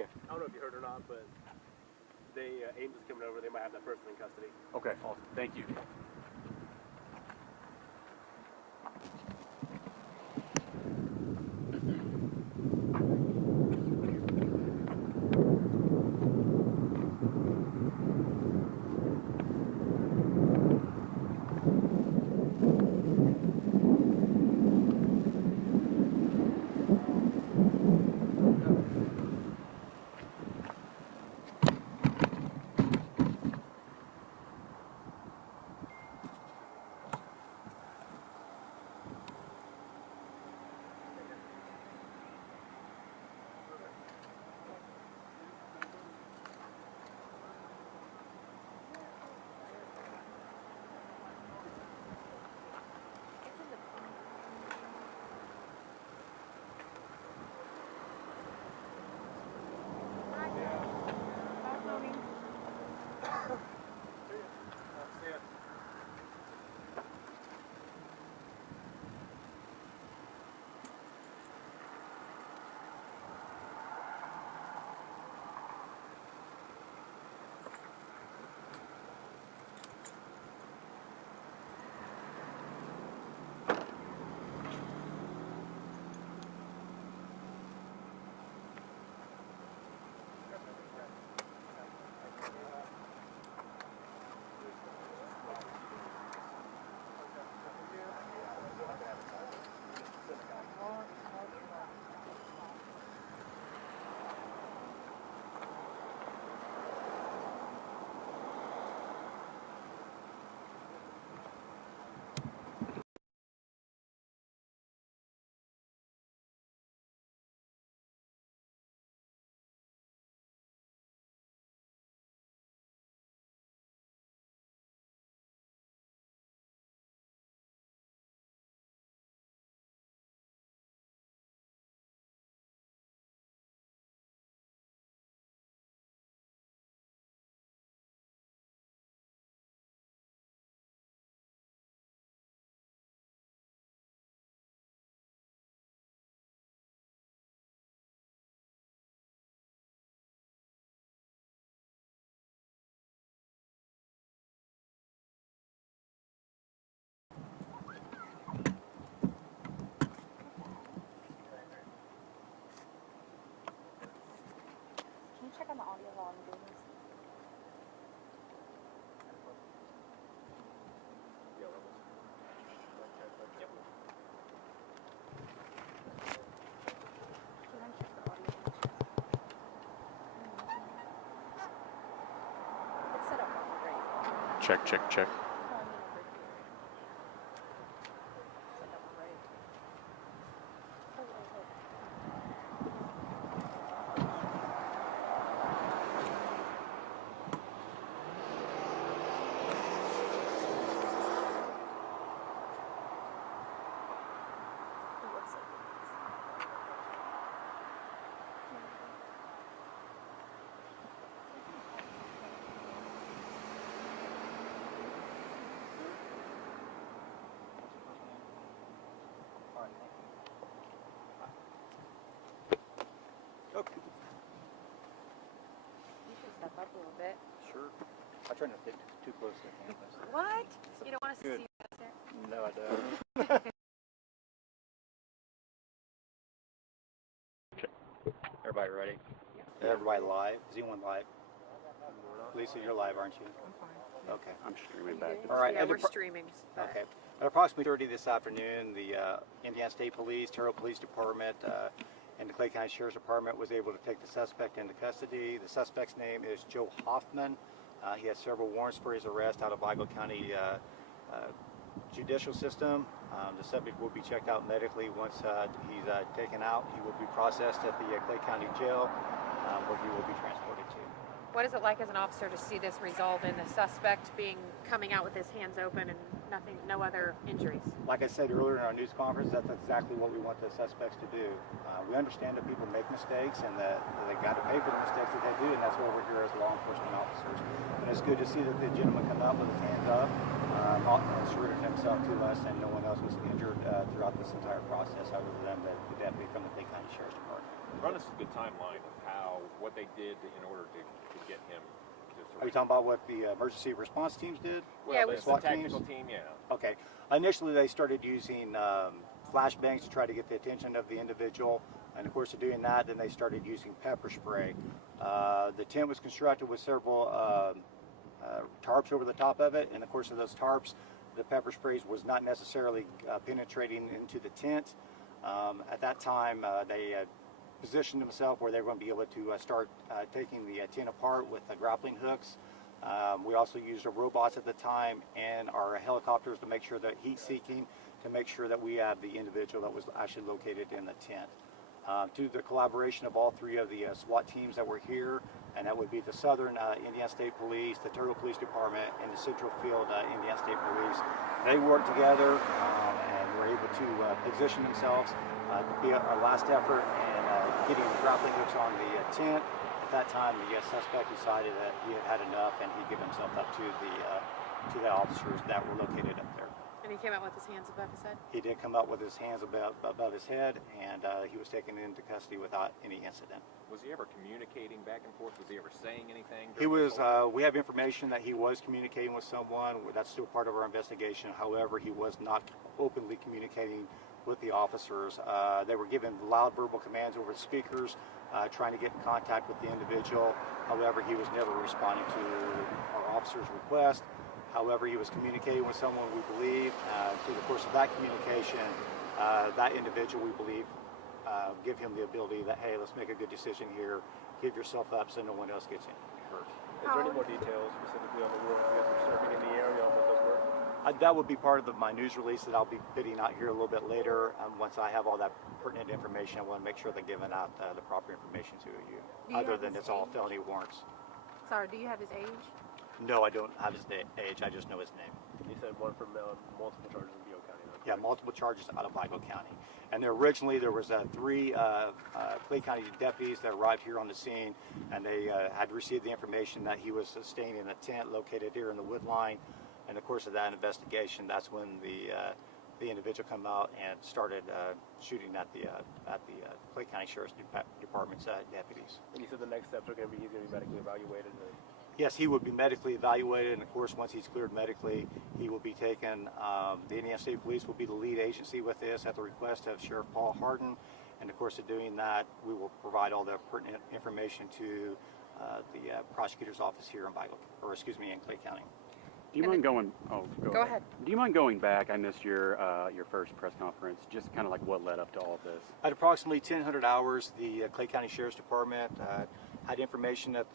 idea. I don't know if you heard or not, but Ames is coming over. They might have that person in custody. Okay, awesome. Thank you. Can you check on the audio while I'm doing this? Can I check the audio? It's set up wrong, right? Check, check, check. No, I mean over here. Set up right. Oh. It looks like it is. Okay. You can step up a little bit. Sure. I try not to get too close to the campus. What? You don't want us to Good. see you there? No, I don't. Everybody ready? Yeah. Everybody live? Is anyone live? Lisa, you're live, aren't you? I'm fine. Okay. I'm streaming back. All right, Yeah, and we're the pro- streaming. Okay. At approximately 30 this afternoon, the Indiana State Police, Terrell Police Department, and the Clay County Sheriff's Department was able to take the suspect into custody. The suspect's name is Joe Hoffman. He has several warrants for his arrest out of Vigo County judicial system. The subject will be checked out medically once he's taken out. He will be processed at the Clay County Jail, where he will be transported to. What is it like as an officer to see this resolve in the suspect coming out with his hands open and no other injuries? Like I said earlier in our news conference, that's exactly what we want the suspects to do. We understand that people make mistakes and that they got to pay for the mistakes that they do, and that's why we're here as law enforcement officers. And it's good to see that the gentleman come out with his hands up, surrendered himself to us, and no one else was injured throughout this entire process other than the deputy from the Clay County Sheriff's Department. Run us a good timeline of what they did in order to get him to Are you talking about what the emergency response teams did? Well, Yeah, the we- SWAT tactical teams? team, yeah. Okay. Initially, they started using flashbangs to try to get the attention of the individual. And of course, of doing that, then they started using pepper spray. The tent was constructed with several tarps over the top of it. And of course, of those tarps, the pepper sprays was not necessarily penetrating into the tent. At that time, they positioned themselves where they were going to be able to start taking the tent apart with grappling hooks. We also used our robots at the time and our helicopters to make sure that heat seeking, to make sure that we had the individual that was actually located in the tent. To the collaboration of all three of the SWAT teams that were here, and that would be the Southern Indiana State Police, the Turtle Police Department, and the Central Field Indiana State Police. They worked together and were able to position themselves to be our last effort in getting the grappling hooks on the tent. At that time, the suspect decided that he had had enough, and he gave himself up to the officers that were located up there. And he came out with his hands above his head. He did come up with his hands above his head, and he was taken into custody without any incident. Was he ever communicating back and forth? Was he ever saying anything? He was. We have information that he was communicating with someone. That's still part of our investigation. However, he was not openly communicating with the officers. They were given loud verbal commands over the speakers, trying to get in contact with the individual. However, he was never responding to our officers' request. However, he was communicating with someone, we believe. Through the course of that communication, that individual, we believe, give him the ability that, hey, let's make a good decision here. Give yourself up so no one else gets hurt. Is there any more details specifically on the war you guys were serving in the area on what those were? That would be part of my news release that I'll be bidding out here a little bit later. Once I have all that pertinent information, I want to make sure they're giving out the proper information to you. Do you Other have than his it's all age? felony warrants. Sorry, do you have his age? No, I don't have his age. I just know his name. You said one from multiple charges in Beale County. Though, Yeah, multiple charges out of Vigo County. And there was three Clay County deputies that arrived here on the scene, and they had received the information that he was staying in a tent located here in the wood line. In the course of that investigation, that's when the individual come out and started shooting at the Clay County Sheriff's Department's deputies. And you said the next steps are going to be he's going to be medically evaluated. Yes, he would be medically evaluated, and of course, once he's cleared medically, he will be taken. The Indiana State Police will be the lead agency with this at the request of Sheriff Paul Harden, and of course, of doing that, we will provide all the pertinent information to the prosecutor's office here in in Clay County. Do you And mind going? Oh, Go ahead. Do you mind going back? I missed your first press conference. Just kind of like what led up to all of this. At approximately 1000 hours, the Clay County Sheriff's Department had information that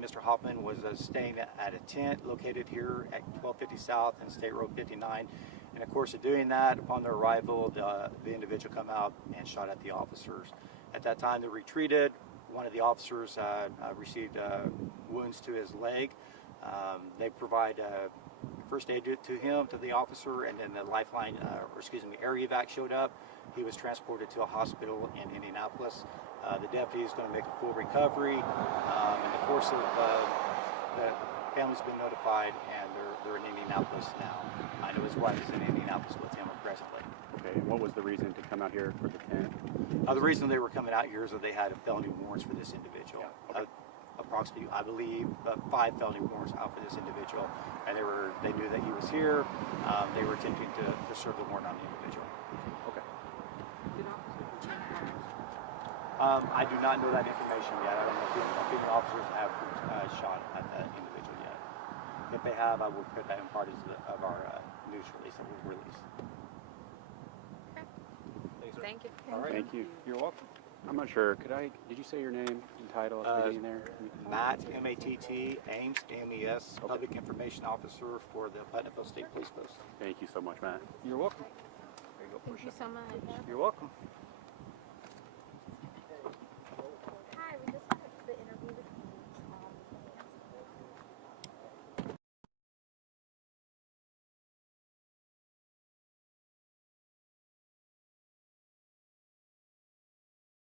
Mr. Hoffman was staying at a tent located here at 1250 South and State Road 59. And of course, of doing that, upon their arrival, the individual come out and shot at the officers. At that time, they retreated. One of the officers received wounds to his leg. They provide first aid to the officer, and then the lifeline, area evac showed up. He was transported to a hospital in Indianapolis. The deputy is going to make a full recovery. In the course of the family's been notified, and they're in Indianapolis now. I know his wife is in Indianapolis with him presently. Okay. And what was the reason to come out here for the tent? The reason they were coming out here is that they had felony warrants for this individual. Yeah, okay. Approximately, I believe, 5 felony warrants out for this individual, and they knew that he was here. They were attempting to serve the warrant on the individual. Okay. I do not know that information yet. I don't know if the officers have shot at that individual yet. If they have, I will put that in part of our news release that we'll release. Thank you. All right. Thank you. You're welcome. I'm not sure. Did you say your name and title at the beginning there? Matt, M-A-T-T, Ames, M-E-S, Okay. Public Information Officer for the Putnamville State Police Post. Thank you so much, Matt. You're welcome. There you go, Thank you Portia. so much. You're welcome.